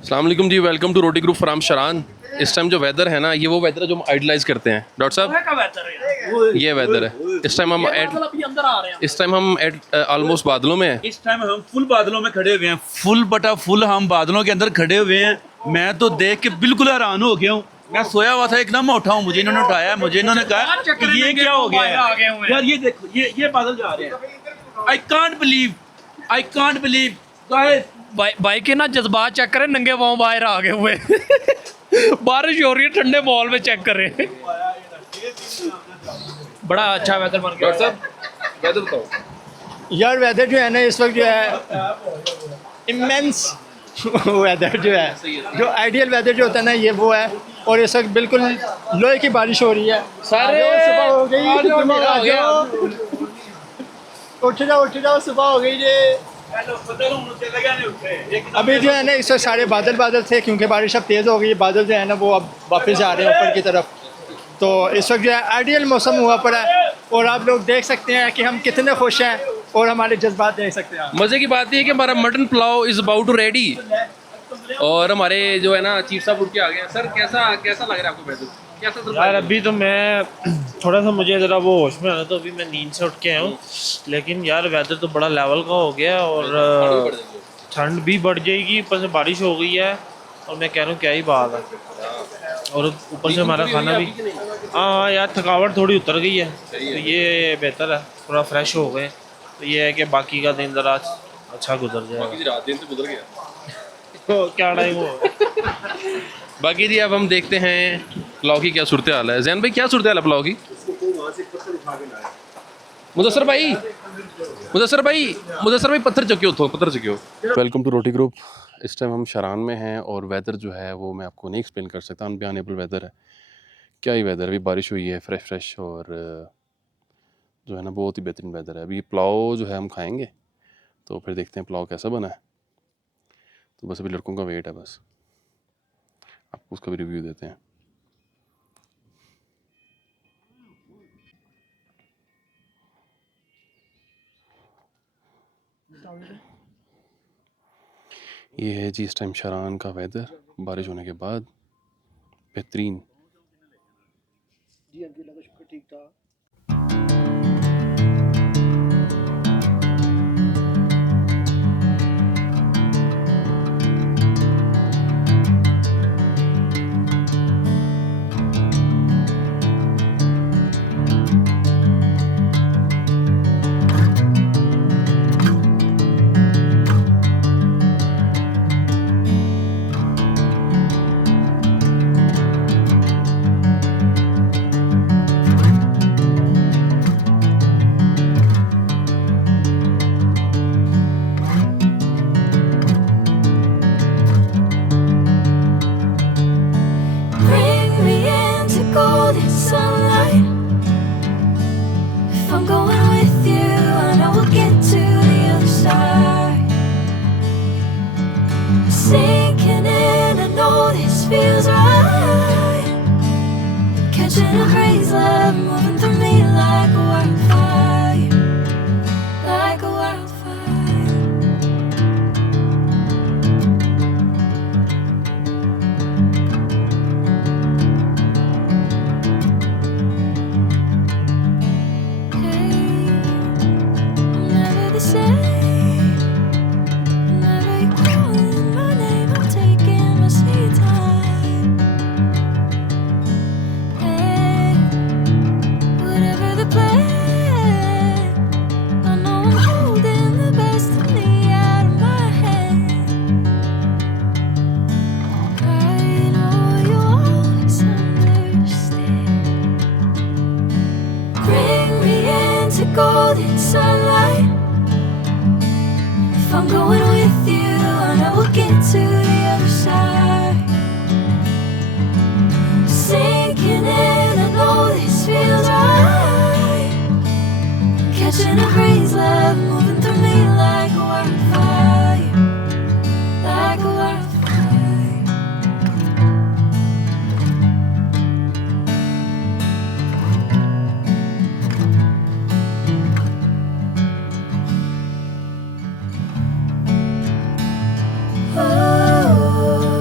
अस्सलाम वालेकुम जी, welcome to Roti group from Sharan. इस टाइम जो वेदर है ना, ये वो वेदर है जो हम आइडलाइज करते हैं। डॉक्टर साहब, ये वेदर है। इस टाइम हम एट ऑलमोस्ट बादलों में हैं। इस टाइम हम फुल बादलों में खड़े हुए हैं, फुल बटा फुल हम बादलों के अंदर खड़े हुए हैं। मैं तो देख के बिल्कुल हैरान हो गया हूँ। मैं सोया हुआ था, एकदम उठा हूँ, मुझे इन्होंने उठाया, मुझे इन्होंने कहा कि ये क्या हो गया है यार, ये देखो, ये बादल जा रहे हैं। I can't believe guys. भाई के ना जज्बात चेक करें, नंगे पाँव बाहर आ गए हुए बारिश हो रही है, ठंडे माहौल में चेक करें। बड़ा अच्छा वेदर बन गया। डॉक्टर साहब, वेदर बताओ यार वेदर जो है ना इस वक्त जो है इमेंस वेदर जो है, जो आइडियल वेदर जो होता है ना ये वो है। और इस वक्त बिल्कुल लोहे की बारिश हो रही है। सारे सुबह हो गई, आ जाओ, सुबह आ आ जाओ, उठ जाओ, सुबह हो गई ये। अभी जो है ना इस वक्त सारे बादल बादल थे, क्योंकि बारिश अब तेज़ हो गई। बादल जो है ना वो अब वापस जा रहे हैं ऊपर की तरफ। तो इस वक्त जो है आइडियल मौसम हुआ पड़ा है। और आप लोग देख सकते हैं कि हम कितने खुश हैं और हमारे जज्बात देख सकते हैं। मज़े की बात ये है कि हमारा mutton pulao is about to ready. और हमारे जो है ना चीफ साहब उठ के आ गए हैं। सर, कैसा कैसा लग रहा है आपको वेदर? कैसा surprise यार है? अभी तो मैं थोड़ा सा मुझे ज़रा वो होश में आया, तो अभी मैं नींद से उठ के आया हूँ। लेकिन यार वेदर तो बड़ा लेवल का हो गया और ठंड भी बढ़ जाएगी, ऊपर से बारिश हो गई है। और मैं कह रहा हूँ क्या ही बात है। और ऊपर से हमारा खाना भी, हाँ यार थकावट थोड़ी उतर गई है, तो ये बेहतर है, थोड़ा फ्रेश हो गए। तो ये है कि बाकी का दिन ज़रा अच्छा गुजर जाएगा। बाकी रात दिन से गुजर गया। तो क्या टाइम हो बाकी जी अब हम देखते हैं पुलाव की क्या सूरत हाल है। जैन भाई, क्या सूरत हाल है पुलाव की? मुदस्सर भाई, पत्थर चुक्यो उठो, पत्थर चुक्यो। Welcome to Roti group. इस टाइम हम शरान में हैं और वेदर जो है वो मैं आपको नहीं एक्सप्लेन कर सकता, अनबयानेबल वेदर है। क्या ही वेदर, अभी बारिश हुई है फ्रेश और जो है ना बहुत ही बेहतरीन वेदर है। अभी पुलाव जो है हम खाएंगे, तो फिर देखते हैं पुलाव कैसा बना है। तो बस अभी लड़कों का वेट है, बस आपको उसका भी रिव्यू देते हैं। ये है जी इस टाइम शरान का वेदर, बारिश होने के बाद बेहतरीन। Bring me into golden sunlight. If I'm going with you, I know we'll get to the other side. Sinking in, I know this feels right. Catching a crazy love, moving through me like a wildfire, like a wildfire. Never the same. Whenever you're calling my name, I'm taking my sweet time. Hey, whatever the plan, I know I'm holding the best of me out of my hand. I know you'll always understand. Bring me into golden sunlight. If I'm going with you, I know we'll get to the other side. Sinking in, I know this feels right. Catching a crazy love, moving through me like a wildfire, like a wildfire. Oh.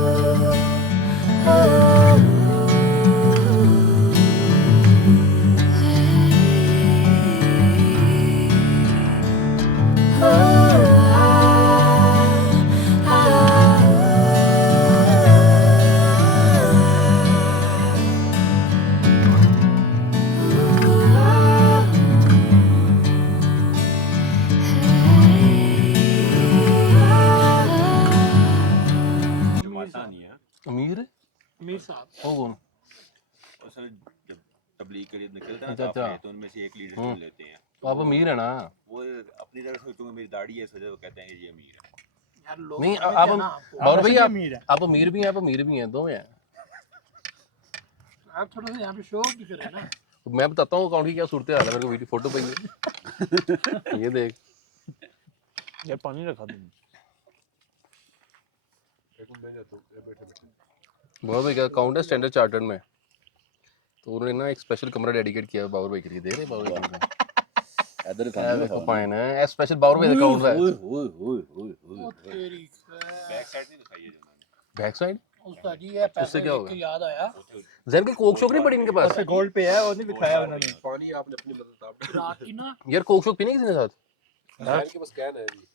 कमाता नहीं है अमीर अमीर साहब वो कौन? और sir जब तबलीग के लिए निकलते हैं अच्छा, ना अच्छा। काफिले, तो उनमें से एक लीडर चुन लेते हैं। तो आप अमीर है ना? वो अपनी तरफ से चूंकि मेरी दाढ़ी है इस वजह से वो कहते हैं कि ये अमीर है। यार लोग नहीं समझते आप हैं ना आपको। बाबर भाई अमीर है। आप अमीर भी हैं, आप अमीर भी हैं, दो हैं। आप थोड़ा सा यहाँ पे शो भी करें ना। मैं बताता हूँ अकाउंट की क्या सूरत हाल है, मेरे को वीडियो फोटो पे ही ये देख। यार पानी रखा तुम। बाबर भाई का अकाउंट है स्टैंडर्ड चार्टर्ड में, तो उन्होंने ना एक स्पेशल कमरा डेडिकेट किया है बाबर भाई के लिए। दे रहे बाबर भाई इधर को देखो फाइन है स्पेशल बाबर भाई अकाउंट है। ओ तेरी बैक साइड नहीं दिखाई है जो उन्होंने। बैक साइड उस्ताद जी ये पैसे उससे क्या देख होगा? के याद आया जहन के कोक शोक नहीं पड़ी इनके पास? गोल्ड पे है, वो नहीं दिखाया उन्होंने। पानी आपने अपनी मतलब रात की ना यार कोक शोक पीने किसी ने साथ? के पास कैन है जी।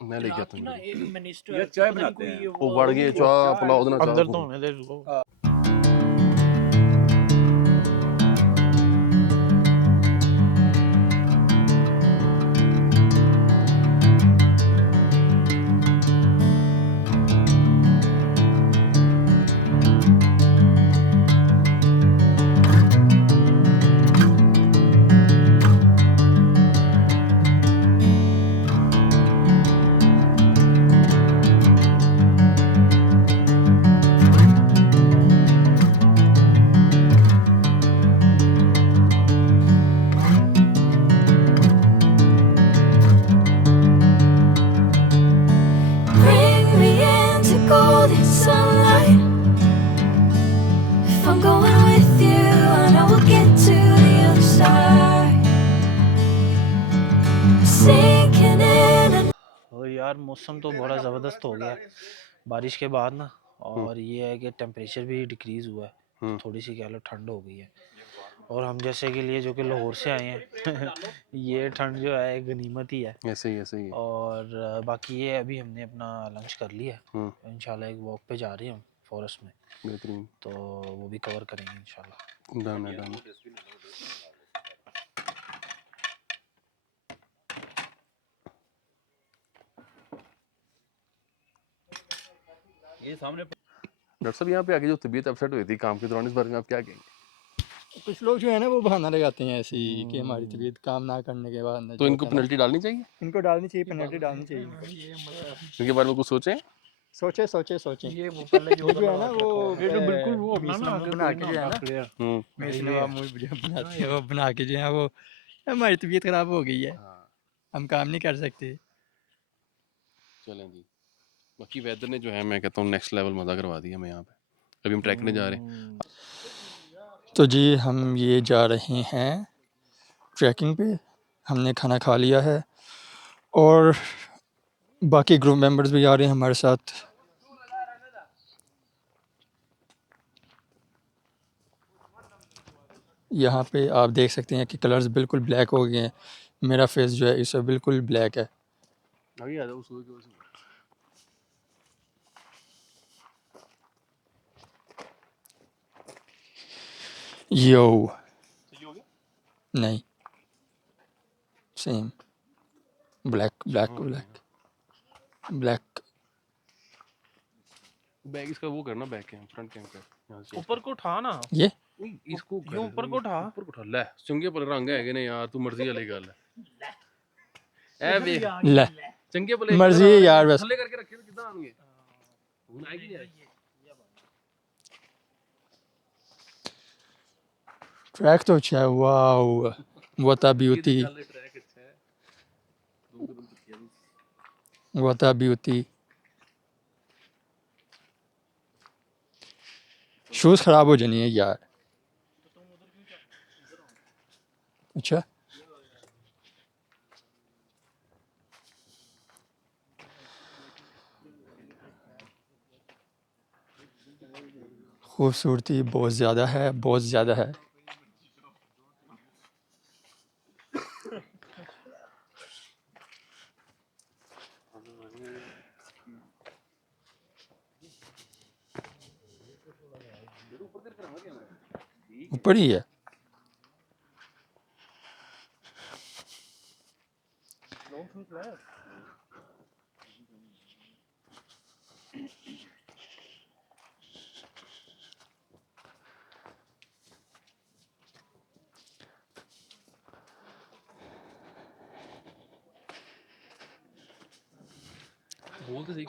मैं लेके रात आता की हूँ। ना एक मिनिस्टर यार चाय बनाते हैं। वो बढ़ गए चाह पुलाव देना अंदर चाह तो होने दे रुको। Bring me into golden sunlight. If I'm going with you, I know we'll get to the other side. Sinking in and और यार मौसम तो बड़ा ज़बरदस्त हो गया है बारिश के बाद ना। और ये है कि टेम्परेचर भी डिक्रीज़ हुआ है, तो थोड़ी सी कह लो ठंड हो गई है। और हम जैसे के लिए जो कि लाहौर से आए हैं ये ठंड जो है एक गनीमत ही है। ऐसे ही और बाकी ये अभी हमने अपना लंच कर लिया है, हम्म इंशाल्लाह एक वॉक पे जा रहे हैं हम फॉरेस्ट में, बेहतरीन तो वो भी कवर करेंगे इंशाल्लाह। डन है डन। ये सामने डॉक्टर साहब यहाँ पे आके जो तबीयत अपसेट हुई थी काम के दौरान, इस बारे में आप क्या कहेंगे? कुछ लोग जो है ना वो बहाना लगाते हैं ऐसे ही कि हमारी तबीयत काम ना करने के बाद तो इनको पेनल्टी डालनी चाहिए, इनको डालनी चाहिए, पेनल्टी डालनी चाहिए। इनके बारे में कुछ सोचें। सोचे सोचे सोचे। ये वो पहले जो वो जो है ना वो ये तो बिल्कुल वो अपना मिसला ना मुंह बना के जो है ना प्लेयर मिसला मुंह बनाते हैं, वो बना के जो है वो हमारी तबीयत खराब हो गई है, हम काम नहीं कर सकते। चलें जी, बाकी वेदर ने जो है मैं कहता हूँ नेक्स्ट लेवल मज़ा करवा दिया हमें यहाँ पे। अभी हम ट्रैक करने जा रहे हैं। तो जी हम ये जा रहे हैं ट्रैकिंग पे, हमने खाना खा लिया है और बाकी ग्रुप मेंबर्स भी आ रहे हैं हमारे साथ। यहाँ पे आप देख सकते हैं कि कलर्स बिल्कुल ब्लैक हो गए हैं, मेरा फेस जो है इससे बिल्कुल ब्लैक है। अभी आ जाओ सुबह की वजह से। यो नहीं same black black black black. Bag इसका वो करना, बैक कैम फ्रंट कैम कर यहाँ से। ऊपर को उठा ना, ये नहीं, इसको यूं ऊपर को उठा। ऊपर को उठा ले, चंगे भले रंग है कि नहीं यार, तू मर्जी वाली गल है ए वे ले चंगे भले मर्जी है यार, बस थल्ले करके रखे तो किदां आएंगे हुन आएगी नहीं आएगी। ट्रैक तो अच्छा है, wow what a beauty, track अच्छा है, व्हाट अ ब्यूटी। शूज़ ख़राब हो जानी है यार। अच्छा खूबसूरती बहुत ज़्यादा है, बहुत ज़्यादा है। ऊपर ही है।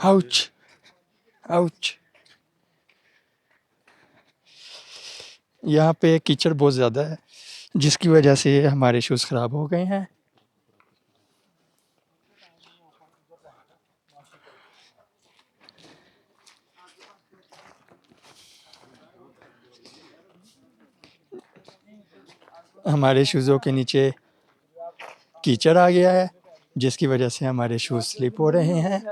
Ouch ouch. यहाँ पे कीचड़ बहुत ज़्यादा है जिसकी वजह से हमारे शूज़ ख़राब हो गए हैं। हमारे शूज़ों के नीचे कीचड़ आ गया है जिसकी वजह से हमारे शूज़ स्लिप हो रहे हैं।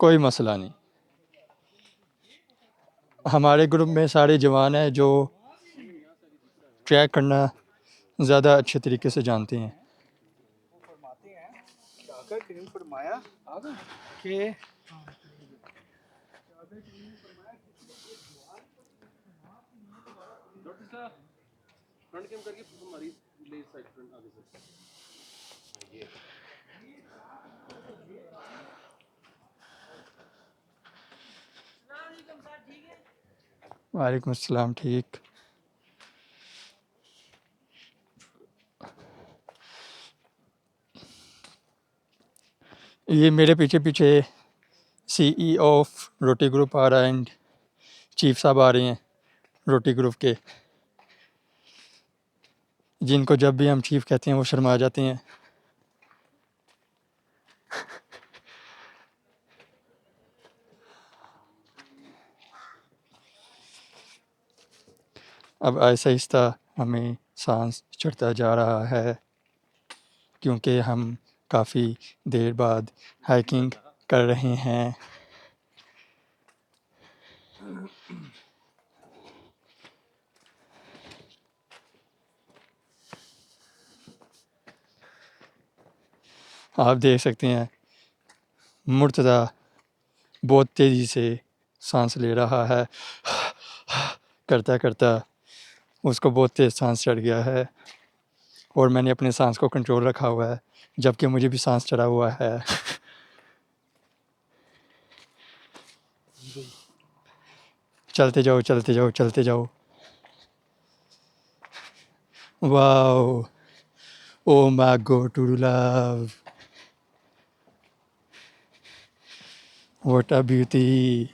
कोई मसला नहीं, हमारे ग्रुप में सारे जवान हैं जो ट्रैक करना ज़्यादा अच्छे तरीके से जानते हैं। वालेकुम अस्सलाम। ठीक, ये मेरे पीछे पीछे CEO ऑफ रोटी ग्रुप आ रहा है एंड चीफ साहब आ रहे हैं रोटी ग्रुप के, जिनको जब भी हम चीफ कहते हैं वो शर्मा जाते हैं। अब आहिस्ता आहिस्ता हमें सांस चढ़ता जा रहा है क्योंकि हम काफ़ी देर बाद हाइकिंग कर रहे हैं। आप देख सकते हैं मुर्तज़ा बहुत तेज़ी से सांस ले रहा है, करता करता उसको बहुत तेज़ सांस चढ़ गया है और मैंने अपने सांस को कंट्रोल रखा हुआ है जबकि मुझे भी सांस चढ़ा हुआ है। चलते जाओ चलते जाओ चलते जाओ। Wow, oh my God to love, what a beauty.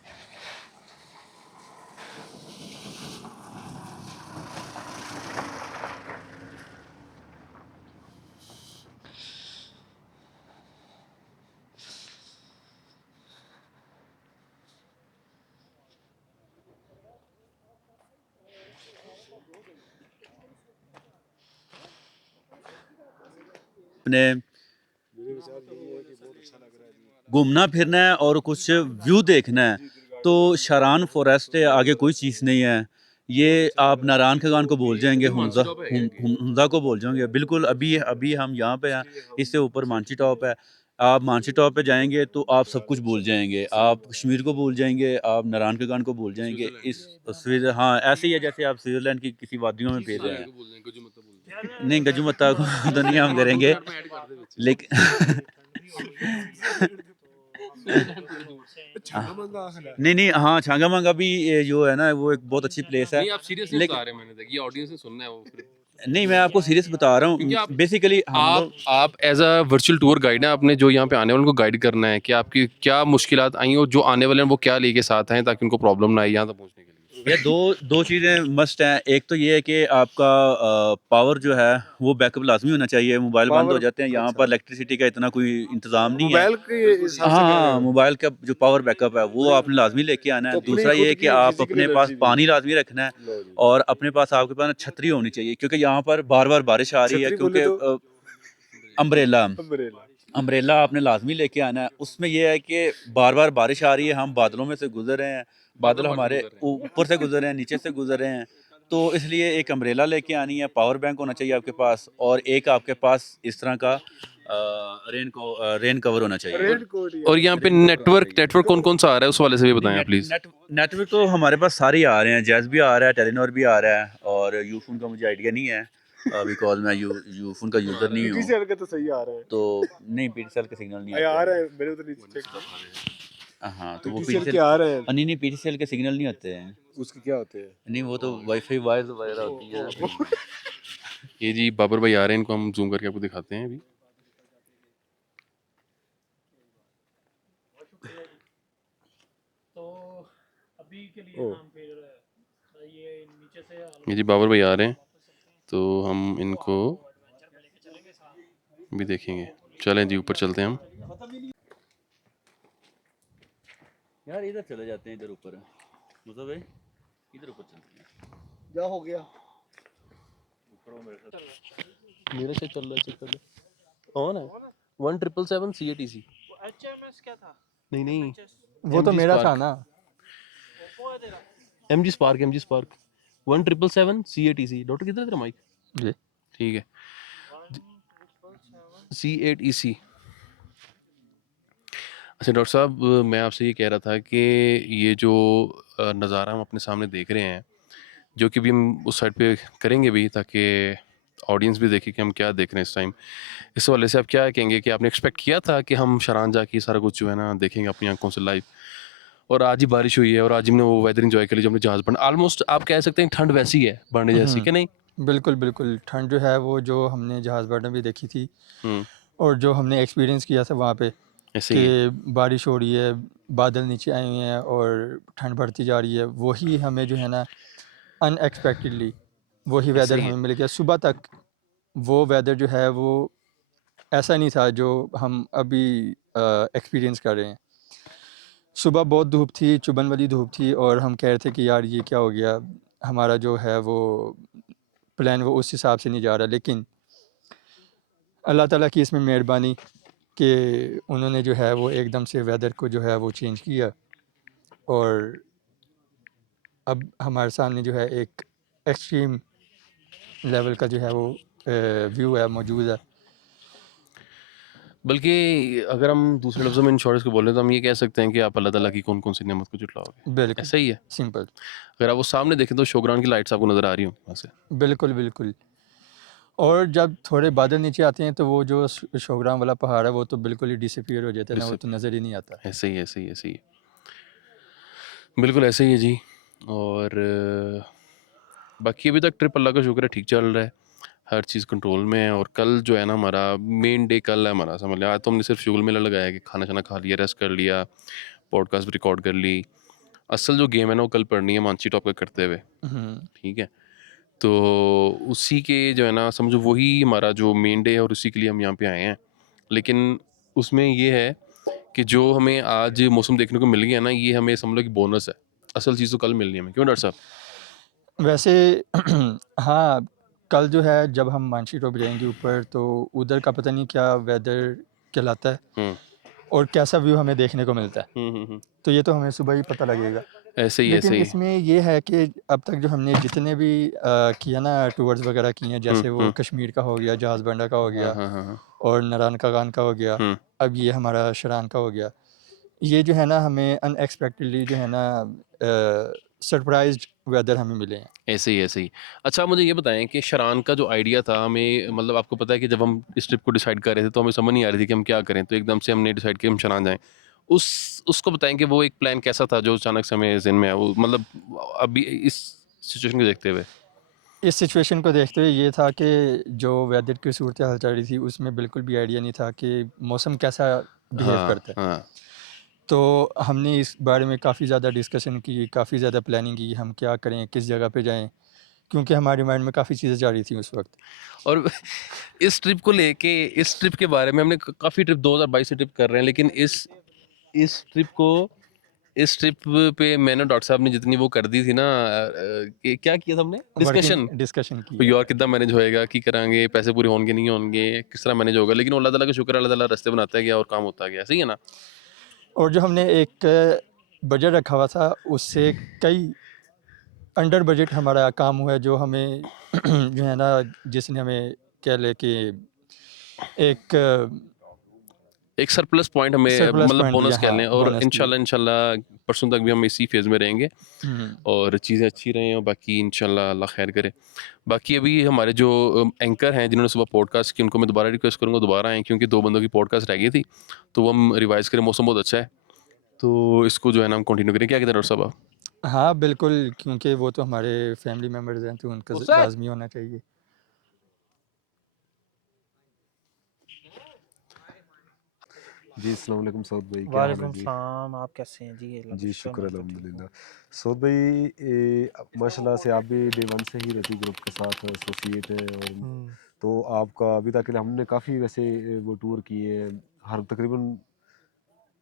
अपने घूमना फिरना है और कुछ व्यू देखना है तो शारान फॉरेस्ट है, आगे कोई चीज़ नहीं है। ये आप नारायण खगान को बोल जाएंगे, हुंजा को बोल जाएंगे। बिल्कुल अभी अभी हम यहाँ पे हैं, इससे ऊपर मानसी टॉप है। आप मानसी टॉप पे जाएंगे तो आप सब कुछ भूल जाएंगे, आप कश्मीर को भूल जाएंगे, आप नारायण खगान को भूल जाएंगे। इस हाँ ऐसे ही है जैसे आप स्विट्ज़रलैंड की किसी वादियों में फिर रहे हैं। नहीं गजू मत्ता को तो नहीं हम करेंगे लेकिन नहीं हाँ छांगा मांगा भी जो है ना वो एक बहुत अच्छी प्लेस है। नहीं आप सीरियसली बता रहे हैं, मैंने देखी ऑडियंस ने सुनना है वो फिर। नहीं मैं आपको सीरियस बता रहा हूँ। बेसिकली आप as a virtual tour guide है, आपने जो यहाँ पे आने वालों को गाइड करना है कि आपकी क्या मुश्किलात आई और जो आने वाले हैं वो क्या लेके साथ हैं ताकि उनको प्रॉब्लम ना आए यहाँ तक पहुँचने के लिए। ये दो चीज़ें मस्ट हैं। एक तो ये है कि आपका पावर जो है वो बैकअप लाजमी होना चाहिए। मोबाइल बंद हो जाते हैं यहाँ पर, इलेक्ट्रिसिटी का इतना कोई इंतजाम नहीं है। हाँ मोबाइल का जो पावर बैकअप है वो आपने लाजमी लेके आना है। दूसरा ये है कि आप अपने पास पानी लाजमी रखना है और अपने पास आपके पास छतरी होनी चाहिए क्योंकि यहाँ पर बार बार बारिश आ रही है। क्योंकि अम्ब्रेला आपने लाजमी लेके आना है। उसमें यह है कि बार बार बारिश आ रही है, हम बादलों में से गुजर रहे हैं, बादल हमारे ऊपर से गुजर रहे हैं, नीचे से गुजर रहे हैं, तो इसलिए एक अम्ब्रेला लेके आनी है। पावर बैंक होना चाहिए आपके पास और एक आपके पास इस तरह का रेन कवर होना चाहिए। और यहाँ पे नेटवर्क कौन कौन सा आ रहा है उस वाले से भी बताएं प्लीज। नेटवर्क तो हमारे पास सारे आ रहे हैं, जैज़ भी आ रहा है, टेलीनॉर भी आ रहा है और यूफोन का मुझे आइडिया नहीं है। बिकॉज मैं यूफोन का यूज़र नहीं हूँ पीटीसीएल के तो सही आ रहे हैं तो नहीं पीटीसीएल के सिग्नल नहीं आ आते रहे हैं मेरे तो नहीं चेक हाँ तो वो पीटीसीएल पीटीसीएल के आ रहे हैं नहीं नहीं पीटीसीएल के सिग्नल नहीं आते हैं उसके क्या होते हैं नहीं वो तो वाईफाई वायर्स वगैरह होती है ये जी बाबर भाई आ रहे हैं, इनको हम जूम करके आपको दिखाते हैं अभी। तो अभी के लिए हम फिर ये नीचे से ये जी बाबर भाई आ रहे हैं, तो हम इनको भी देखेंगे। चलें जी ऊपर चलते हैं हम। यार इधर चले जाते हैं इधर ऊपर मुझे भाई इधर ऊपर चलते हैं क्या हो गया मेरा से चल रहा है, चेक कर लो ऑन है 1777 CATC। एचएमएस क्या था? नहीं नहीं वो तो MG मेरा था Spark। ना। MG Spark 1777 CATC। डॉक्टर किधर है तेरा माइक? ये ठीक है C8EC। अच्छा डॉक्टर साहब, मैं आपसे ये कह रहा था कि ये जो नज़ारा हम अपने सामने देख रहे हैं, जो कि भी हम उस साइड पे करेंगे भी ताकि ऑडियंस भी देखे कि हम क्या देख रहे हैं इस टाइम, इस वाले से आप क्या कहेंगे कि आपने एक्सपेक्ट किया था कि हम शरान जाके सारा कुछ जो है ना देखेंगे अपनी आंखों से लाइव, और आज ही बारिश हुई है और आज हमने वो वेदर इंजॉय कर लिया जो हमने जहाज़ पढ़ा। ऑलमोस्ट आप कह सकते हैं ठंड वैसी है बढ़ने जैसी कि नहीं? बिल्कुल बिल्कुल, ठंड जो है वो जो हमने जहाज़ बार्डर भी देखी थी हम्म, और जो हमने एक्सपीरियंस किया था वहाँ पे ऐसे ही है। कि बारिश हो रही है, बादल नीचे आए हुए हैं और ठंड बढ़ती जा रही है, वही हमें जो है ना अनएक्सपेक्टेडली वही वेदर ही है। हमें मिल गया। सुबह तक वो वेदर जो है वो ऐसा नहीं था जो हम अभी एक्सपीरियंस कर रहे हैं। सुबह बहुत धूप थी, चुभन वाली धूप थी, और हम कह रहे थे कि यार ये क्या हो गया, हमारा जो है वो प्लान वो उस हिसाब से नहीं जा रहा। लेकिन अल्लाह ताला की इसमें मेहरबानी कि उन्होंने जो है वो एकदम से वेदर को जो है वो चेंज किया, और अब हमारे सामने जो है एक एक्सट्रीम लेवल का जो है वो व्यू है मौजूद है। बल्कि अगर हम दूसरे लफ्ज़ों में इंश्योरेंस को बोलें तो हम ये कह सकते हैं कि आप अल्लाह ताला की कौन कौन सी नेमत को जुटलाओगे। बिल्कुल ऐसा ही है। सिंपल, अगर आप वो सामने देखें तो शोग्राउंड की लाइट्स आपको नज़र आ रही हो वहाँ से। बिल्कुल बिल्कुल। और जब थोड़े बादल नीचे आते हैं तो वो जो शोग्राम वाला पहाड़ है वो तो बिल्कुल ही डिसअपीयर हो जाता है ना, वो तो नज़र ही नहीं आता। ऐसे ही ऐसे ही ऐसे ही बिल्कुल ऐसे ही है जी। और बाकी अभी तक ट्रिप अल्लाह का शुक्र है ठीक चल रहा है, हर चीज़ कंट्रोल में है। और कल जो है ना हमारा मेन डे कल है हमारा, समझ लिया। आज तो हमने सिर्फ शुगल मेला लगाया कि खाना शाना खा लिया, रेस्ट कर लिया, पॉडकास्ट भी रिकॉर्ड कर ली। असल जो गेम है ना वो कल पढ़नी है मानची टॉप का करते हुए, ठीक है। तो उसी के जो है ना समझो वही हमारा जो मेन डे है और उसी के लिए हम यहाँ पे आए हैं। लेकिन उसमें ये है कि जो हमें आज मौसम देखने को मिल गया ना, ये हमें समझ लो कि बोनस है। असल चीज़ तो कल मिलनी है हमें, क्यों डॉक्टर साहब? वैसे हाँ, कल जो है जब हम मानसी टॉप जाएंगे ऊपर तो उधर का पता नहीं क्या वेदर कहलाता है हम्म और कैसा व्यू हमें देखने को मिलता है, तो ये तो हमें सुबह ही पता लगेगा। ऐसे ही लेकिन ऐसे ही। इसमें ये है कि अब तक जो हमने जितने भी किया ना टूर्स वगैरह किए हैं, जैसे वो कश्मीर का हो गया, जहाज़ बंडा का हो गया, हाँ हाँ हाँ। और नारायण का गान का हो गया, अब ये हमारा शरान का हो गया। ये जो है ना हमें अनएक्सपेक्टेडली जो है ना सरप्राइज्ड वेदर हमें मिले हैं। ऐसे ही ऐसे ही। अच्छा मुझे ये बताएं कि शरान का जो आइडिया था हमें, मतलब आपको पता है कि जब हम इस ट्रिप को डिसाइड कर रहे थे तो हमें समझ नहीं आ रही थी कि हम क्या करें, तो एकदम से हमने डिसाइड किया हम शरान जाएं। उसको बताएं कि वो एक प्लान कैसा था जो अचानक से हमें ज़हन में आया, वो मतलब अभी इस सिचुएशन को देखते हुए। इस सिचुएशन को देखते हुए ये था कि जो वेदर की सूरत हाल चल रही थी उसमें बिल्कुल भी आइडिया नहीं था कि मौसम कैसा बिहेव करता है। हाँ तो हमने इस बारे में काफ़ी ज़्यादा डिस्कशन की, काफ़ी ज़्यादा प्लानिंग की, हम क्या करें, किस जगह पे जाएं, क्योंकि हमारे माइंड में काफ़ी चीज़ें जा रही थी उस वक्त। और इस ट्रिप को लेके, इस ट्रिप के बारे में हमने काफ़ी ट्रिप 2022 से ट्रिप कर रहे हैं, लेकिन इस ट्रिप पे मैंने डॉक्टर साहब ने जितनी वो कर दी थी ना, क्या किया था हमने डिस्कशन की। यार कितना मैनेज होएगा, की करांगे, पैसे पूरे होंगे नहीं होंगे, किस तरह मैनेज होगा, लेकिन अल्लाह ताला का शुक्र है, अल्लाह ताला रास्ते बनाता गया और काम होता गया, सही है ना। और जो हमने एक बजट रखा हुआ था उससे कई अंडर बजट हमारा काम हुआ है, जो हमें जो है ना जिसने हमें कह ले कि एक एक सरप्लस पॉइंट हमें Surplus मतलब point बोनस दिया, कह लें, हाँ, और bonus इंशाल्लाह परसों तक भी हम इसी फेज़ में रहेंगे और चीज़ें अच्छी रहें, और बाकी इंशाल्लाह अल्लाह खैर करे। बाकी अभी हमारे जो एंकर हैं जिन्होंने सुबह पॉडकास्ट की, उनको मैं दोबारा रिक्वेस्ट करूँगा दोबारा आएँ, क्योंकि 2 बंदों की पॉडकास्ट रह गई थी, तो वो हम रिवाइज़ करें। मौसम बहुत अच्छा है, तो इसको जो है ना हम कंटिन्यू करें। क्या कहते हैं डॉक्टर साहब आप? हाँ बिल्कुल, क्योंकि वो तो हमारे फैमिली मेम्बर्स हैं, तो उनका लाजमी होना चाहिए। जी अस्सलाम वालेकुम सऊद भाई, क्या हाल है वालेकुम जी? सलाम, आप कैसे हैं जी? अल्लाह का जी शुक्र, शुक्र मैं तो ठीक हूँ। अल्हम्दुलिल्लाह। सऊद भाई माशाल्लाह से आप भी डे वन से ही रोटी ग्रुप के साथ एसोसिएट हैं, और तो आपका अभी तक के लिए हमने काफ़ी वैसे वो टूर किए हैं, हर तकरीबन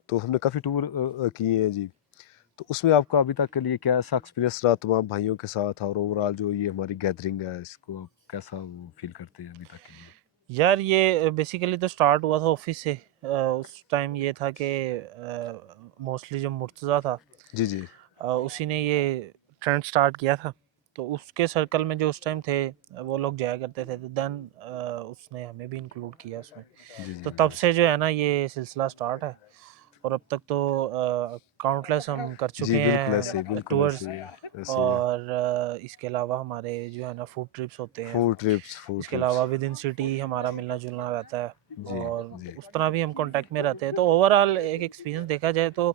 तो हमने काफ़ी टूर किए हैं जी। तो उसमें आपका अभी तक के लिए कैसा एक्सपीरियंस रहा तमाम भाइयों के साथ, और ओवरऑल जो ये हमारी गैदरिंग है इसको आप कैसा वो फील करते हैं अभी तक के लिए? यार ये बेसिकली तो स्टार्ट हुआ था ऑफिस से। उस टाइम ये था कि मोस्टली जो मुर्तज़ा था, जी, जी। उसी ने ये ट्रेंड स्टार्ट किया था। तो उसके सर्कल में जो उस टाइम थे, वो लोग जाया करते थे, तो देन उसने हमें भी इंक्लूड किया उसमें। जी, जी, तो तब जी। से जो है ना ये सिलसिला स्टार्ट है, और अब तक तो काउंटलेस हम कर चुके जी, हैं बिल्कुल ऐसे टूर्स। ही है, ऐसे ही है। और इसके अलावा हमारे जो है ना फूड ट्रिप्स होते हैं। फूड इसके ट्रिप्स। अलावा विद इन सिटी हमारा मिलना जुलना रहता है, जी, और जी। उस तरह भी हम कांटेक्ट में रहते हैं। तो ओवरऑल एक एक्सपीरियंस देखा जाए तो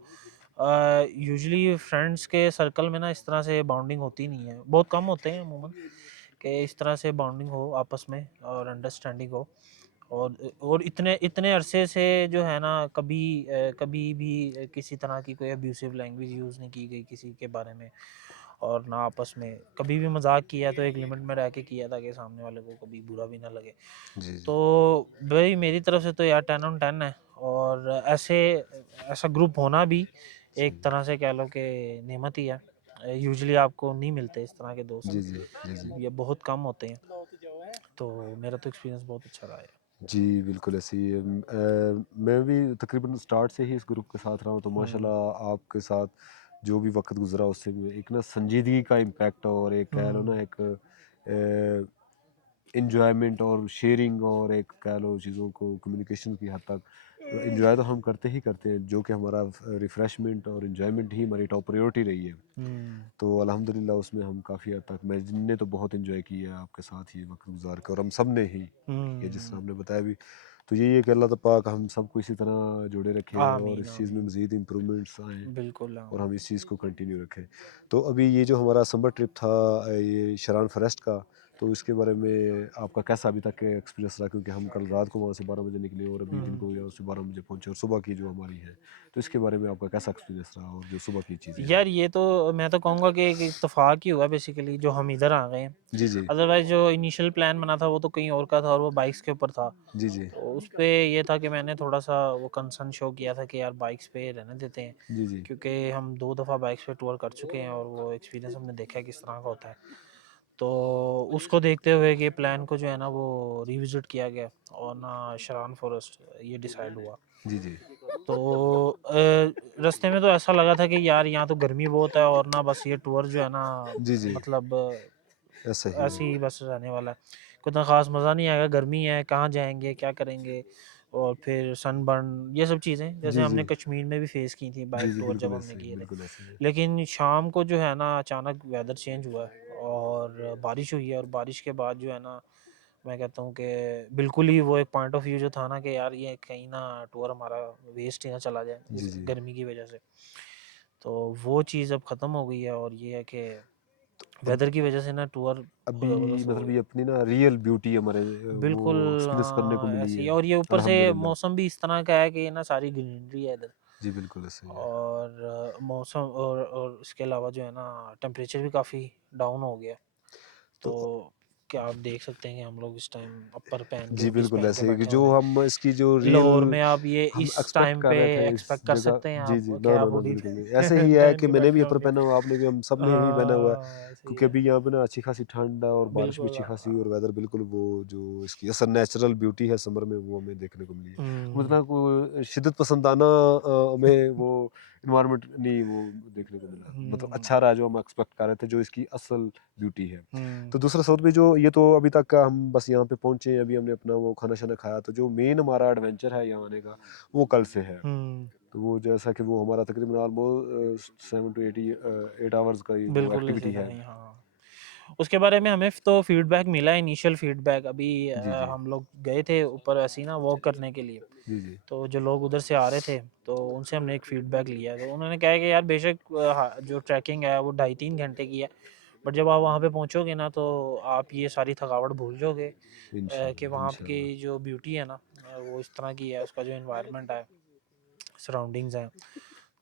यूजुअली फ्रेंड्स के सर्कल में ना इस तरह से बॉन्डिंग होती नहीं है, बहुत कम होते हैं अमूमन कि इस तरह से बॉन्डिंग हो आपस में और अंडरस्टैंडिंग हो। और इतने इतने अरसे से जो है ना कभी भी किसी तरह की कोई अब्यूसिव लैंग्वेज यूज़ नहीं की गई किसी के बारे में, और ना आपस में कभी भी मजाक किया तो एक लिमिट में रह के किया, ताकि सामने वाले को कभी बुरा भी ना लगे। जी, जी। तो भाई मेरी तरफ से तो यार 10 ऑन 10 है, और ऐसा ग्रुप होना भी एक सही। तरह से कह लो कि नेमत ही है। यूजुअली आपको नहीं मिलते इस तरह के दोस्त, जी, जी। जी, जी। ये बहुत कम होते हैं। तो मेरा तो एक्सपीरियंस बहुत अच्छा रहा है। जी, बिल्कुल ऐसे ही है। मैं भी तकरीबन स्टार्ट से ही इस ग्रुप के साथ रहा हूँ, तो माशाल्लाह आपके साथ जो भी वक़्त गुज़रा उससे में एक ना संजीदगी का इम्पैक्ट, और एक कह लो ना एक एन्जॉयमेंट और शेयरिंग, और एक कह लो चीज़ों को कम्युनिकेशन की हद तक एन्जॉय तो हम करते ही करते हैं, जो कि हमारा रिफ़्रेशमेंट और एन्जॉयमेंट ही हमारी टॉप प्रायोरिटी रही है। तो अल्हम्दुलिल्लाह उसमें हम काफ़ी हद तक मैंने तो बहुत एंजॉय किया है आपके साथ ये वक्त गुजार कर, और हम सब ने ही ये जिस तरह आपने बताया भी, तो यही है कि अल्लाह पाक हम सबको इसी तरह जुड़े रखे, और आमीन इस चीज़ में आमीन। मज़ीद इम्प्रूवमेंट्स आएँ, बिल्कुल और हाँ। हम इस चीज़ को कंटिन्यू रखें। तो अभी ये जो हमारा समर ट्रिप था ये शरान फॉरेस्ट का, तो इसके बारे में आपका कैसा अभी तक एक्सपीरियंस रहा? क्योंकि हम कल रात को वहाँ से 12 बजे निकले, और अभी दिन को यहाँ से 12 बजे पहुँचे, और सुबह की जो हमारी है, तो इसके बारे में आपका कैसा एक्सपीरियंस रहा, और जो सुबह की चीज़ें हैं? यार ये तो मैं तो कहूँगा कि एक इत्तेफाक ही हुआ बेसिकली जो हम इधर आ गए हैं। जी, जी। अदरवाइज जो इनिशियल प्लान बना था वो तो कहीं और का था, और वो बाइक्स के ऊपर था। जी, जी। तो उस पे ये था कि मैंने थोड़ा सा वो कंसर्न शो किया था कि यार बाइक्स पे रहने देते हैं, जी, जी। क्योंकि हम 2 दफ़ा बाइक्स पे टूर कर चुके हैं, और वो एक्सपीरियंस हमने देखा है किस तरह का होता है। तो उसको देखते हुए कि प्लान को जो है ना वो रिविज़िट किया गया, और ना शरान फॉरेस्ट ये डिसाइड हुआ। जी, जी। तो रास्ते में तो ऐसा लगा था कि यार यहाँ तो गर्मी बहुत है, और ना बस ये टूर जो है ना जी, जी। मतलब ऐसा ही है। ऐसे ही बस रहने वाला है। कोई इतना ख़ास मज़ा नहीं आएगा, गर्मी है, कहाँ जाएँगे, क्या करेंगे, और फिर सनबर्न ये सब चीज़ें जैसे जी, हमने जी। कश्मीर में भी फ़ेस की थी जी, बाइक जी, टूर जब हमने किए थे। बिल्कुल ऐसे ही है। लेकिन शाम को जो है ना अचानक वेदर चेंज हुआ है, और बारिश हुई है, और बारिश के बाद जो है ना मैं कहता हूँ कि बिल्कुल ही वो एक पॉइंट ऑफ व्यू जो था ना कि यार ये कहीं ना टूर हमारा वेस्ट ही ना चला जाए जी, इस जी। गर्मी की वजह से। तो वो चीज़ अब ख़त्म हो गई है, और ये है कि अब वेदर की वजह से ना टूर अभी ज़बरदस्त हो मतलब गया। ये अपनी ना रियल ब्यूटी हमारे वो बिल्कुल एक्सपीरियंस करने को हाँ, मिली ऐसे ही। है। और ये ऊपर से अल्हम्दुलिल्लाह। मौसम भी इस तरह का है कि ना सारी ग्रीनरी है इधर। जी, बिल्कुल ऐसे ही है। और मौसम और इसके अलावा जो है ना टेम्परेचर भी काफ़ी डाउन हो गया। तो तो क्या आप देख सकते हैं कि हम लोग इस टाइम अपर पहन के जी, हुडीज़ बिल्कुल पहन के ऐसे ही कि बैठे जो हुए हैं। हम इसकी जो रियल लाहौर में आप ये हम इस एक्सपेक्ट टाइम कर पे रहे थे इस एक्सपेक्ट कर जगह। सकते हैं जी, आप जी। कि नो, नो, आप नो, हुडी बिल्कुल नहीं। ऐसे ही है पहन कि के मैंने भी बैठे ऊपर होंगे। पहना हुआ, आपने भी, हम सब ने ही पहना हुआ है। हाँ, ऐसे ही क्योंकि है। अभी यहाँ पे ना अच्छी खासी ठंड है, और बारिश भी बिल्कुल अच्छी खासी, और वेदर बिल्कुल वो जो इसकी असल नेचुरल ब्यूटी है समर में वो हमें देखने को मिली है। मतलब को शिद्दत पसंदाना हमें वो इन्वायरमेंट नहीं वो देखने को मिला, मतलब अच्छा रहा जो हम एक्सपेक्ट कर रहे थे, जो इसकी असल ब्यूटी है। तो दूसरा साउथ में जो ये तो अभी तक का हम बस यहाँ पे पहुंचे हैं, अभी हमने अपना वो खाना शाना खाया, तो जो मेन हमारा एडवेंचर है यहाँ आने का वो कल से है। तो वो जैसा कि वो हमारा तकरीबन ऑलमोस्ट 7 to 8 आवर्स का ये बिल्कुल एक्टिविटी ऐसा है। नहीं, हाँ। उसके बारे में हमें तो फीडबैक मिला, इनिशियल फीडबैक। अभी जी, जी। हम लोग गए थे ऊपर ऐसे ही ना वॉक करने के लिए, जी, जी। तो जो लोग उधर से आ रहे थे तो उनसे हमने एक फीडबैक लिया, तो उन्होंने कहा कि यार बेशक जो ट्रैकिंग है वो 2.5-3 घंटे की है, बट जब आप वहाँ पे पहुँचोगे ना तो आप ये सारी थकावट भूल जाओगे कि इंशाल्लाह, वहाँ की इंशाल्लाह। जो ब्यूटी है ना वो इस तरह की है, उसका जो इन्वायरमेंट है, सराउंडिंग्स हैं,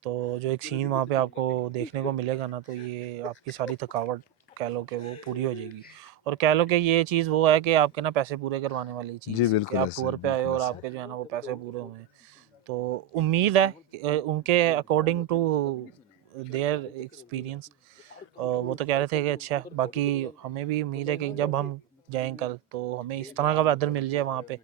तो जो एक सीन वहाँ पे आपको देखने को मिलेगा ना, तो ये आपकी सारी थकावट कह लो कि वो पूरी हो जाएगी। और कह लो कि ये चीज़ वो है कि आपके ना पैसे पूरे करवाने वाली जी, चीज़, कि बिल्कुल आप ऐसे टूर है, पे आए हो बिल्कुल और ऐसे है। आपके जो है ना वो पैसे पूरे हुए हैं। तो उम्मीद है कि, उनके अकॉर्डिंग टू देयर एक्सपीरियंस वो तो कह रहे थे कि अच्छा है, बाकी हमें भी उम्मीद है कि जब हम जाएं कल तो हमें इस तरह का वेदर मिल जाए वहाँ पे,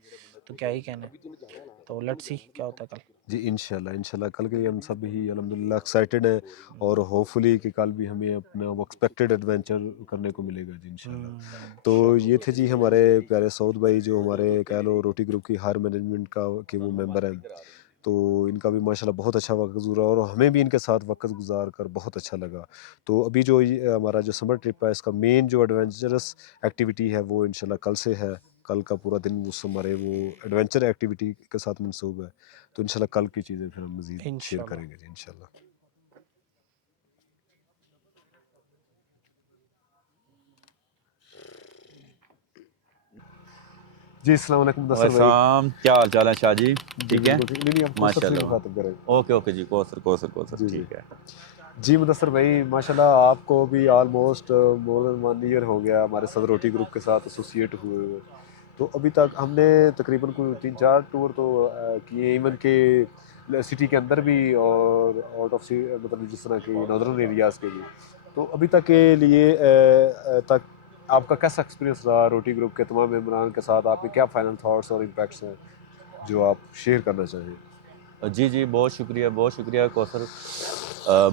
तो क्या ही कहना है। तो लेट्स सी क्या होता है कल। जी, इंशाल्लाह, इंशाल्लाह कल के लिए हम सब ही अल्हम्दुलिल्लाह एक्साइटेड हैं, और होपफुली कि कल भी हमें अपना वो एक्सपेक्टेड एडवेंचर करने को मिलेगा जी इंशाल्लाह। तो ये थे जी हमारे प्यारे सऊद भाई, जो हमारे कह लो रोटी ग्रुप की हायर मैनेजमेंट का के वो मेंबर हैं। तो इनका भी माशाल्लाह बहुत अच्छा वक़्त गुज़रा, और हमें भी इनके साथ वक़्त गुज़ार कर बहुत अच्छा लगा। तो अभी जो ये हमारा जो समर ट्रिप है, इसका मेन जो एडवेंचरस एक्टिविटी है वो इंशाल्लाह कल से है। कल का पूरा दिन उस हमारे वो एडवेंचर एक्टिविटी के साथ मंसूब है। तो इंशाल्लाह कल की चीज़ें फिर हम मज़ीद शेयर इंशाल्लाह। करेंगे जी इंशाल्लाह। जी, अस्सलाम वालेकुम मुदस्सिर भाई। वैसाम, क्या हाल चाल है शाह जी? जी, ठीक है, बिल्कुल ठीक। नहीं, नहीं, आप कौसर से माशाल्लाह। मुखातिब करें। ओके ओके जी, कौसर कौसर कौसर, जी, जी। ठीक है। जी, मुदस्सिर भाई माशाल्लाह आपको भी ऑलमोस्ट मोर देन 1 ईयर हो गया हमारे साथ रोटी ग्रुप के साथ एसोसिएट हुए हुए। तो अभी तक हमने तकरीबन कोई 3-4 टूर तो किए, इवन के सिटी के अंदर भी और आउट ऑफ मतलब जिस तरह के नॉर्दर्न एरियाज़ के भी। तो अभी तक के लिए तक आपका कैसा एक्सपीरियंस रहा रोटी ग्रुप के तमाम मेंबरान के साथ? आपके क्या फाइनल थॉट्स और इम्पैक्ट्स हैं जो आप शेयर करना चाहें? जी जी, बहुत शुक्रिया कौसर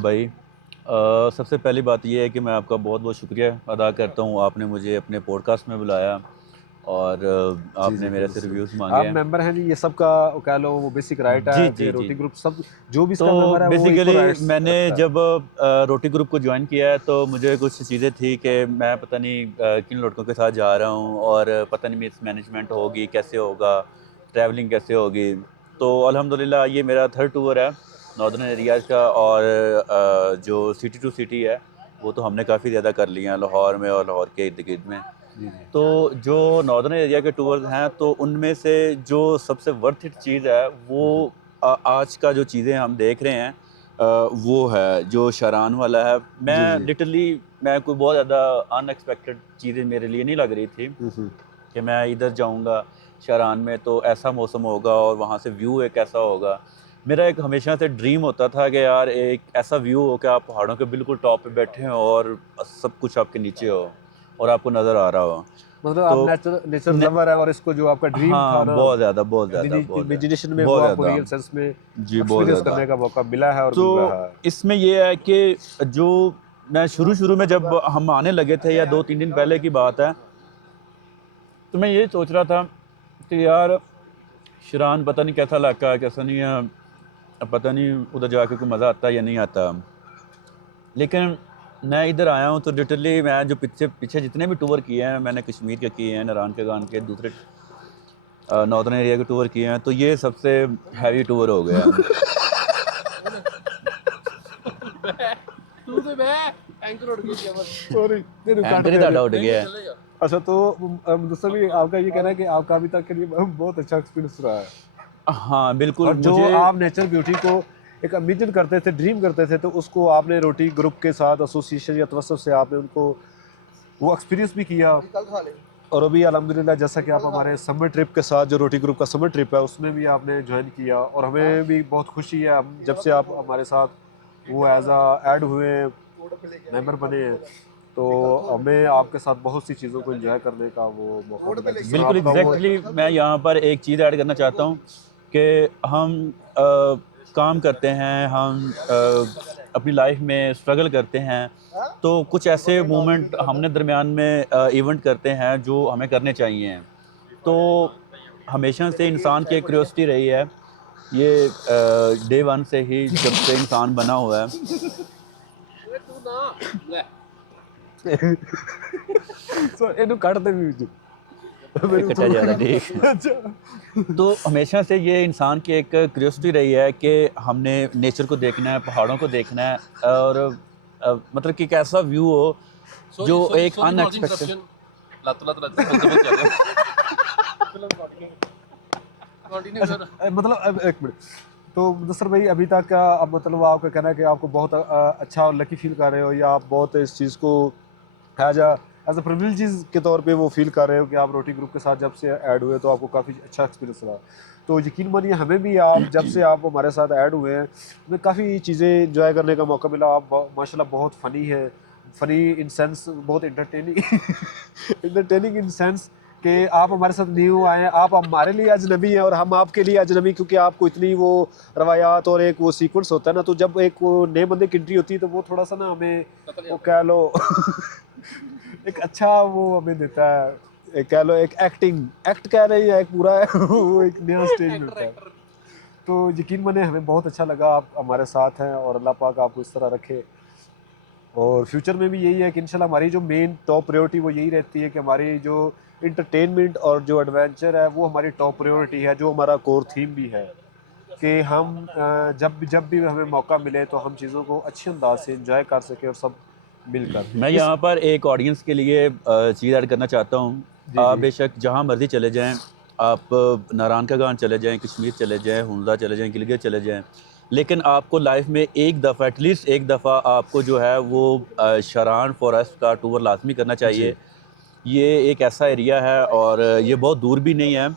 भाई। सबसे पहली बात ये है कि मैं आपका बहुत बहुत शुक्रिया अदा करता हूँ, आपने मुझे अपने पॉडकास्ट में बुलाया और जी, जी, आपने मेरे से मुदस्सिर। रिव्यूज़ मांगे आप हैं। मेंबर हैं जी, ये सबका कह लो वो बेसिक राइट जी है जी कि जी। रोटी ग्रुप सब जो भी इसका तो मेंबर है वो इक्वल बेसिकली राइट्स मैंने रखता है। जब रोटी ग्रुप को ज्वाइन किया है तो मुझे कुछ चीज़ें थी कि मैं पता नहीं किन लड़कों के साथ जा रहा हूँ और पता नहीं मिस मैनेजमेंट होगी कैसे होगा, ट्रैवलिंग कैसे होगी। तो अल्हम्दुलिल्लाह ये मेरा 3rd टूर है नॉर्दर्न एरियाज़ का, और जो सिटी टू सिटी है वो तो हमने काफ़ी ज़्यादा कर लिए हैं लाहौर में और लाहौर के इर्द गिर्द में। जी, जी। तो जो नॉर्दर्न एरिया के टूर्स हैं तो उनमें से जो सबसे वर्थ इट चीज़ है वो आज का जो चीज़ें हम देख रहे हैं वो है जो शारान वाला है। जी, मैं जी। लिटरली मैं कोई बहुत ज़्यादा अनएक्सपेक्टेड चीज़ें मेरे लिए नहीं लग रही थी हुँ। कि मैं इधर जाऊंगा शारान में तो ऐसा मौसम होगा और वहाँ से व्यू एक ऐसा होगा। मेरा एक हमेशा से ड्रीम होता था कि यार एक ऐसा व्यू हो कि आप पहाड़ों के बिल्कुल टॉप पे बैठे हो और सब कुछ आपके नीचे हो और आपको नज़र आ रहा हो। मतलब आप तो नेचर ने लवर है, और इसको जो आपका ड्रीम था हाँ, ना बहुत ज़्यादा इमेजिनेशन में वो बहुत आपको ज़्यादा। रियल सेंस में जी, बहुत एक्सपीरियंस ज़्यादा। करने का मौका मिला है और तो मिल रहा है। इसमें ये है कि जो मैं शुरू में जब हम आने लगे थे या 2-3 दिन पहले की बात है, तो मैं ये सोच रहा था कि यार शिरान पता नहीं कैसा इलाका है, कैसा नहीं है, अब पता नहीं उधर जाके कोई मज़ा आता है या नहीं आता। लेकिन मैं इधर आया हूँ तो लिटरली मैं जो पीछे जितने भी टूर किए हैं, मैंने कश्मीर के किए हैं, नारायण के गान के, दूसरे नॉर्दर्न एरिया के टूर किए हैं, तो ये सबसे हैवी टूर हो गया। सॉरी, नहीं काट एंकर ही दिया। ਤੁਹਾਡਾ ਉੱਡ ਗਿਆ है। अच्छा, तो मुदस्सिर भाई आपका ये कहना है कि आपका अभी तक के लिए बहुत अच्छा एक्सपीरियंस रहा है, हाँ बिल्कुल। और जो मुझे आप नेचर ब्यूटी को एक इमेजिन करते थे, ड्रीम करते थे, तो उसको आपने रोटी ग्रुप के साथ एसोसिएशन या तवज्जुह से आपने उनको वो एक्सपीरियंस भी किया। और अभी अल्हम्दुलिल्लाह जैसा कि आप हमारे समर ट्रिप के साथ जो रोटी ग्रुप का समर ट्रिप है उसमें भी आपने ज्वाइन किया, और हमें भी बहुत खुशी है हम जब से आप हमारे साथ वो एज ऐड हुए मेंबर बने हैं, तो हमें आपके साथ बहुत सी चीज़ों को एंजॉय करने का वो मौका मिला। जिस तरह बिल्कुल आपका वो एग्जैक्टली मैं यहाँ पर एक चीज़ ऐड करना चाहता हूँ कि हम काम करते हैं, हम अपनी लाइफ में स्ट्रगल करते हैं, तो कुछ ऐसे मोमेंट हमने दरमियान में इवेंट करते हैं जो हमें करने चाहिए। तो हमेशा से इंसान की एक क्यूरियोसिटी रही है, ये डे वन से ही जब से इंसान बना हुआ है। सो इन्हें काट दे भी कटा ज़्यादा ठीक। तो हमेशा से ये इंसान की एक क्यूरियोसिटी रही है कि हमने नेचर को देखना है, पहाड़ों को देखना है, और मतलब कि एक ऐसा व्यू हो जो एक अनएक्सपेक्टेड। मतलब अब एक मिनट, तो मुदस्सर भाई अभी तक का अब मतलब आपका कहना है कि आपको बहुत अच्छा और लकी फील कर रहे हो, या आप बहुत इस चीज़ को एज अ प्रिविलेज के तौर पे वो फील कर रहे हो कि आप रोटी ग्रुप के साथ जब से ऐड हुए तो आपको काफ़ी अच्छा एक्सपीरियंस रहा। तो यकीन मानिए हमें भी आप जब से आप हमारे साथ ऐड हुए हैं हमें काफ़ी चीज़ें इंजॉय करने का मौका मिला। आप माशाल्लाह बहुत फ़नी है, फ़नी इन सेंस बहुत इंटरटेनिंग इंटरटेनिंग इन सेंस कि आप हमारे साथ न्यू आए हैं, आप हमारे लिए अजनबी हैं और हम आपके लिए अजनबी, क्योंकि आपको इतनी वो रवायात और एक वो सीक्वेंस होता है ना, तो जब एक वो नए बंदे की एंट्री होती है तो वो थोड़ा सा ना हमें वो कह लो एक अच्छा वो हमें देता है, एक कह लो एक एक्ट कह रहे हैं, एक पूरा वो एक नया स्टेज मिलता है। तो यकीन माने हमें बहुत अच्छा लगा, आप हमारे साथ हैं और अल्लाह पाक आपको इस तरह रखे। और फ्यूचर में भी यही है कि इंशाल्लाह हमारी जो मेन टॉप प्रायोरिटी वो यही रहती है कि हमारी जो इंटरटेनमेंट और जो एडवेंचर है वो हमारी टॉप प्रायोरिटी है, जो हमारा कोर थीम भी है कि हम जब भी हमें मौका मिले तो हम चीज़ों को अच्छे अंदाज से एंजॉय कर सकें और सब मिलकर। मैं यहाँ पर एक ऑडियंस के लिए चीज़ ऐड करना चाहता हूँ। आप बेशक जहाँ मर्ज़ी चले जाएँ, आप नारायण का गान चले जाएँ, कश्मीर चले जाएँ, हुंजा चले जाएँ, गिलगित चले जाएँ, लेकिन आपको लाइफ में एक दफ़ा, एटलीस्ट एक दफ़ा आपको जो है वो शरान फॉरेस्ट का टूर लाजमी करना चाहिए। ये एक ऐसा एरिया है और ये बहुत दूर भी नहीं है।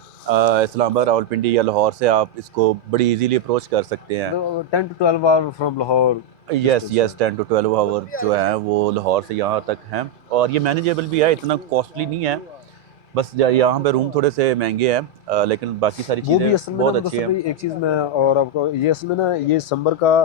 इस्लामाबाद, रावलपिंडी या लाहौर से आप इसको बड़ी इजीली अप्रोच कर सकते हैं। 10 to 12 hour from Lahore. Yes 10 to 12 hour जो है वो लाहौर से यहाँ तक हैं, और ये मैनेजेबल भी है, इतना कॉस्टली नहीं है। बस यहाँ पे रूम थोड़े से महंगे हैं, लेकिन बाकी सारी वो भी असल चीज़ें में बहुत ना अच्छी हैं। एक चीज़ मैं और आपको ये असल में ना ये दिसंबर का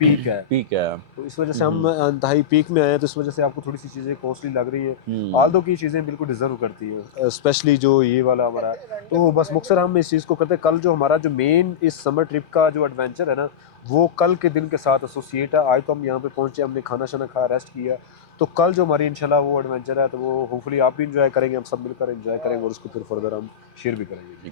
पीक है, ठीक है। तो इस वजह से हम इंतहाई पीक में आए हैं, तो इस वजह से आपको थोड़ी सी चीज़ें कॉस्टली लग रही हैं। आल्दो की चीज़ें बिल्कुल डिजर्व करती हैं, स्पेशली जो ये वाला हमारा है। तो बस मुख्तसर हम इस चीज़ को करते हैं। कल जो हमारा जो मेन इस समर ट्रिप का जो एडवेंचर है ना वो कल के दिन के साथ एसोसिएट है। आज तो हम यहाँ पे पहुँचे, हमने खाना शाना खाया, रेस्ट किया, तो कल जो हमारी इंशाल्लाह वो एडवेंचर है तो वो होपफुली आप भी इंजॉय करेंगे, हम सब मिलकर इंजॉय करेंगे और उसको फिर फर्दर हम शेयर भी करेंगे।